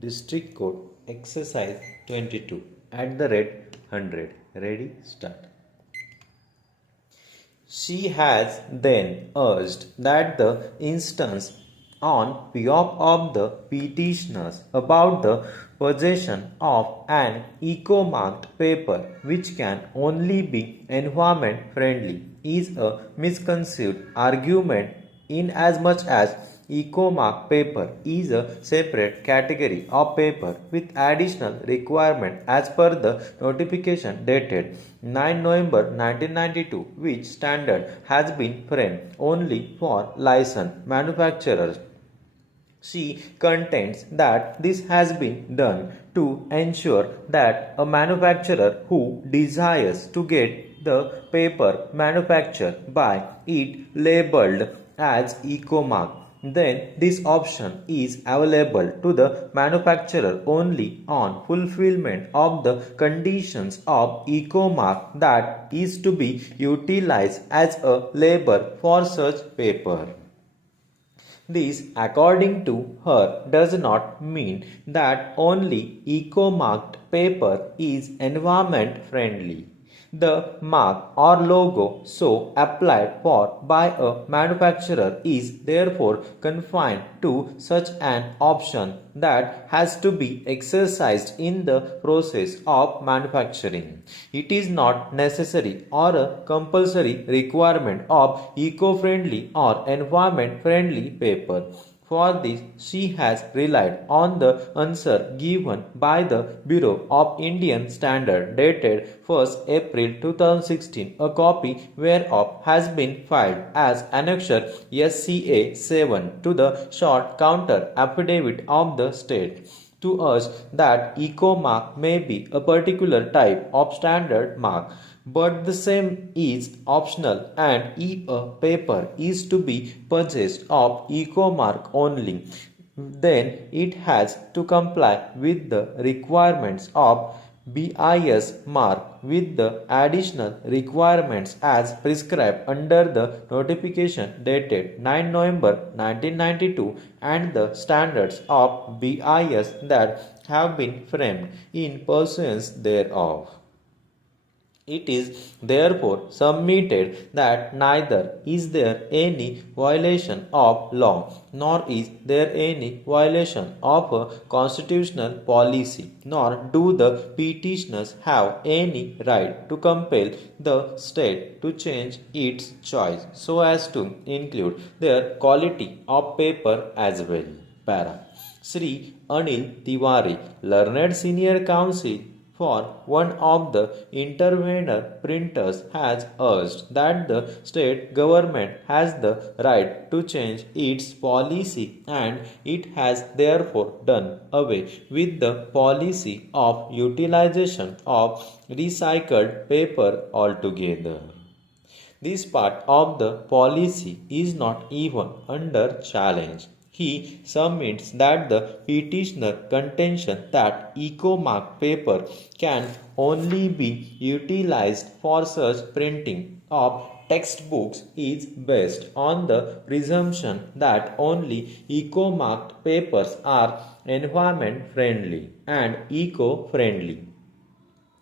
District Code Exercise 22 at the rate 100. Ready? Start. She has then urged that the instance on behalf of the petitioners about the possession of an eco-marked paper which can only be environment friendly is a misconceived argument inasmuch as eco-mark paper is a separate category of paper with additional requirement as per the notification dated 9 November 1992, which standard has been framed only for licensed manufacturers. She contends that this has been done to ensure that a manufacturer who desires to get the paper manufactured by it labeled as ecomark, then this option is available to the manufacturer only on fulfillment of the conditions of ecomark that is to be utilized as a label for such paper. This, according to her, does not mean that only eco-marked paper is environment friendly. The mark or logo so applied for by a manufacturer is therefore confined to such an option that has to be exercised in the process of manufacturing. It is not necessary or a compulsory requirement of eco-friendly or environment-friendly paper. For this, she has relied on the answer given by the Bureau of Indian Standard dated 1st April 2016, a copy whereof has been filed as Annexure SCA 7 to the short counter affidavit of the state to urge that eco mark may be a particular type of standard mark, but the same is optional, and if a paper is to be purchased of eco mark only, then it has to comply with the requirements of BIS mark with the additional requirements as prescribed under the notification dated 9 November 1992 and the standards of BIS that have been framed in pursuance thereof. It is therefore submitted that neither is there any violation of law, nor is there any violation of a constitutional policy, nor do the petitioners have any right to compel the state to change its choice so as to include their quality of paper as well. Para. Sri Anil Tiwari, learned senior counsel for one of the intervener printers, has urged that the state government has the right to change its policy and it has therefore done away with the policy of utilization of recycled paper altogether. This part of the policy is not even under challenge. He submits that the petitioner contention that eco-mark paper can only be utilized for such printing of textbooks is based on the presumption that only eco-marked papers are environment friendly and eco-friendly.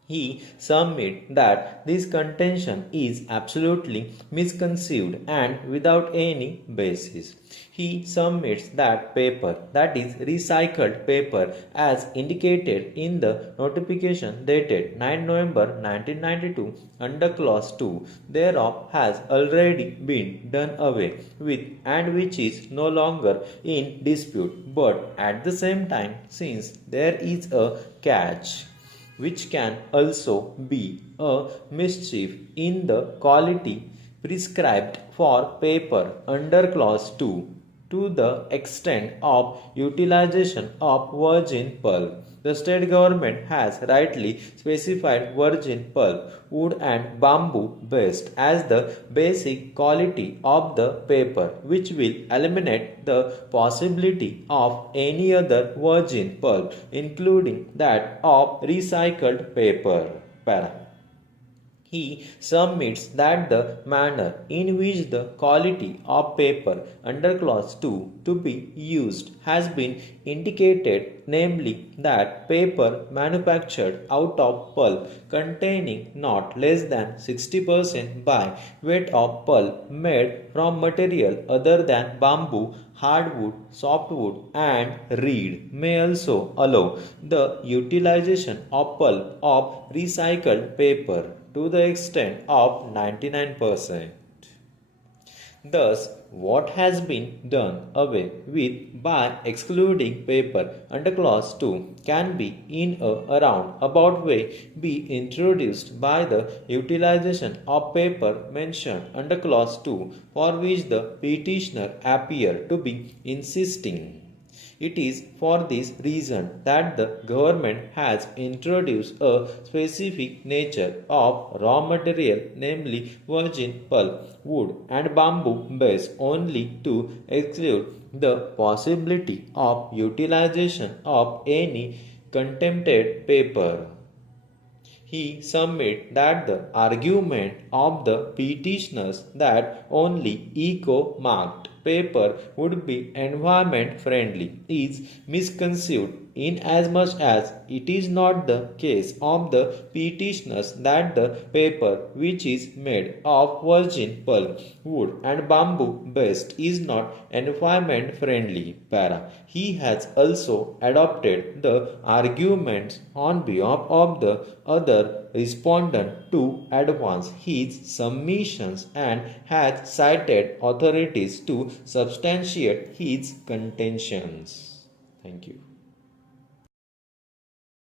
He submits that this contention is absolutely misconceived and without any basis. He submits that paper, that is recycled paper, as indicated in the notification dated 9 November 1992 under clause 2 thereof, has already been done away with and which is no longer in dispute. But at the same time, since there is a catch, which can also be a mischief in the quality prescribed for paper under clause 2 to the extent of utilization of virgin pulp. The state government has rightly specified virgin pulp, wood and bamboo based as the basic quality of the paper, which will eliminate the possibility of any other virgin pulp, including that of recycled paper. Para. He submits that the manner in which the quality of paper under clause 2 to be used has been indicated, namely that paper manufactured out of pulp containing not less than 60% by weight of pulp made from material other than bamboo, hardwood, softwood, and reed may also allow the utilization of pulp of recycled paper to the extent of 99%. Thus, what has been done away with by excluding paper under clause 2 can be in a roundabout way be introduced by the utilization of paper mentioned under clause 2 for which the petitioner appear to be insisting. It is for this reason that the government has introduced a specific nature of raw material, namely virgin pulp, wood, and bamboo base, only to exclude the possibility of utilization of any contaminated paper. He submit that the argument of the petitioners that only eco-marked paper would be environment friendly is misconceived inasmuch as it is not the case of the petitioners that the paper which is made of virgin pulp, wood and bamboo based is not environment friendly. He has also adopted the arguments on behalf of the other respondent to advance his submissions and has cited authorities to substantiate his contentions. Thank you.